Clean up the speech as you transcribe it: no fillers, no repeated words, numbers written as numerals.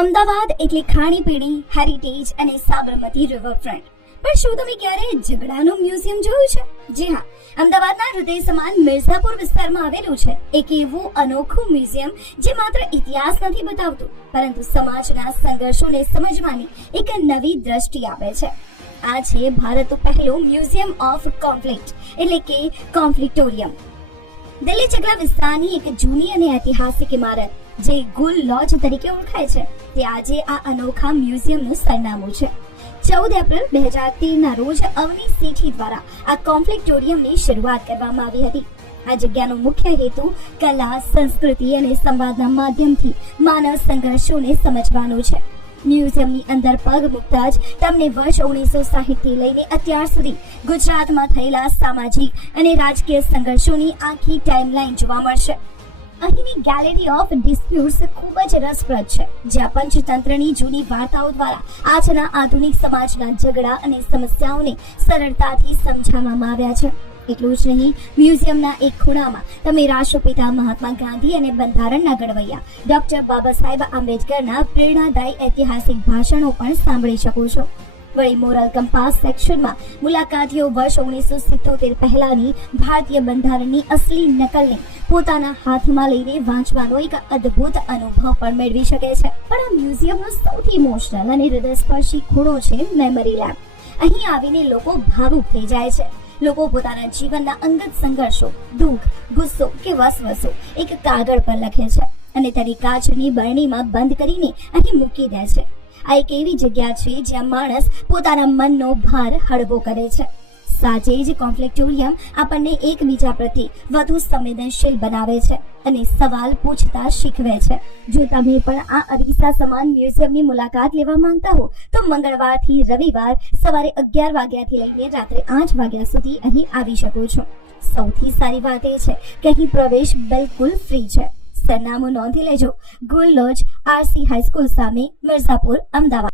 અમદાવાદ એટલે ખાણીપીણી, હેરિટેજ અને સાબરમતી રિવરફ્રન્ટ. પણ શું તમે ક્યારે ઝઘડાનું મ્યુઝિયમ જોયું છે? જી હા, અમદાવાદના હૃદય સમાન મિર્ઝાપુર વિસ્તારમાં આવેલું છે એક એવું અનોખું મ્યુઝિયમ જે માત્ર ઇતિહાસ નથી બતાવતું, પરંતુ સમાજના સંઘર્ષોને સમજવાની એક નવી દ્રષ્ટિ આપે છે. આ છે ભારતનું પહેલું મ્યુઝિયમ ઓફ કોન્ફ્લિક્ટ એટલે કે કોન્ફ્લિક્ટોરિયમ. દિલ્હી ચકલા વિસ્તારની એક જૂની અને ઐતિહાસિક ઇમારત જે ગુલ લોજ તરીકે ઓળખાય છે, તે આજે આ અનોખા મ્યુઝિયમનું સરનામું છે. 14 એપ્રિલ 2013ના રોજ અવની સેઠી દ્વારા આ કોન્ફ્લિક્ટોરિયમની શરૂઆત કરવામાં આવી હતી. આ જગ્યાનો મુખ્ય હેતુ કલા, સંસ્કૃતિ અને સંવાદના માધ્યમથી માનવ સંઘર્ષોને સમજવાનો છે. મ્યુઝિયમની અંદર પગ મૂકતા જ તમને વર્ષ 1960 થી લઈને અત્યાર સુધી ગુજરાતમાં થયેલા સામાજિક અને રાજકીય સંઘર્ષોની આખી ટાઈમલાઈન જોવા મળશે. અહીંની ગેલેરી ઓફ ડિસ્પ્યુટ્સ ખૂબ જ રસપ્રદ છે, જ્યાં પંચતંત્રની જૂની વાર્તાઓ દ્વારા આજના આધુનિક સમાજના ઝઘડા અને સમસ્યાઓને સરળતાથી સમજાવવામાં આવ્યા છે. એટલું જ નહીં, મ્યુઝિયમના એક ખૂણામાં તમે રાષ્ટ્રપિતા મહાત્મા ગાંધી અને બંધારણના ઘડવૈયા ડોક્ટર બાબા સાહેબ આંબેડકરના પ્રેરણાદાયી ઐતિહાસિક ભાષણો પણ સાંભળી શકો છો. વળી મોરલ કંપાસ સેક્શનમાં મુલાકાતીઓ વર્ષ 1977 પહેલાની ભારતીય બંધારણની અસલી નકલને પોતાના હાથમાં લઈને વાંચવાનો એક અદ્ભુત અનુભવ પણ મેળવી શકે છે. પણ આ મ્યુઝિયમનો સૌથી ઇમોશનલ અને હૃદયસ્પર્શી ખૂણો છે મેમરી લેબ. અહીં આવીને લોકો ભાવુક થઈ જાય છે. લોકો પોતાના જીવનના અંગત સંઘર્ષો, દુઃખ, ગુસ્સો કે વસવસો એક કાગળ પર લખે છે અને તેની કાચની બરણીમાં બંધ કરીને અહીં મૂકી દે છે. આ એક એવી જગ્યા છે જ્યાં માણસ પોતાના મનનો ભાર હળવો કરે છે. સાચે જ કોન્ફ્લિક્ટોરિયમ આપણને એકબીજા પ્રત્યે વધુ સંવેદનશીલ બનાવે છે અને સવાલ પૂછતા શીખવે છે. જો તમે પણ આ અરીસા સમાન મ્યુઝિયમની મુલાકાત લેવા માંગતા હો તો મંગળવારથી રવિવાર સવારે 11 વાગ્યાથી લઈને રાત્રે 8 વાગ્યા સુધી અહીં આવી શકો છો. સૌથી સારી વાત એ છે કે અહીં પ્રવેશ બિલકુલ ફ્રી છે. સરનામું નોંધી લેજો: ગુલ લોજ, RC હાઈસ્કૂલ સામે, મિર્ઝાપુર, અમદાવાદ.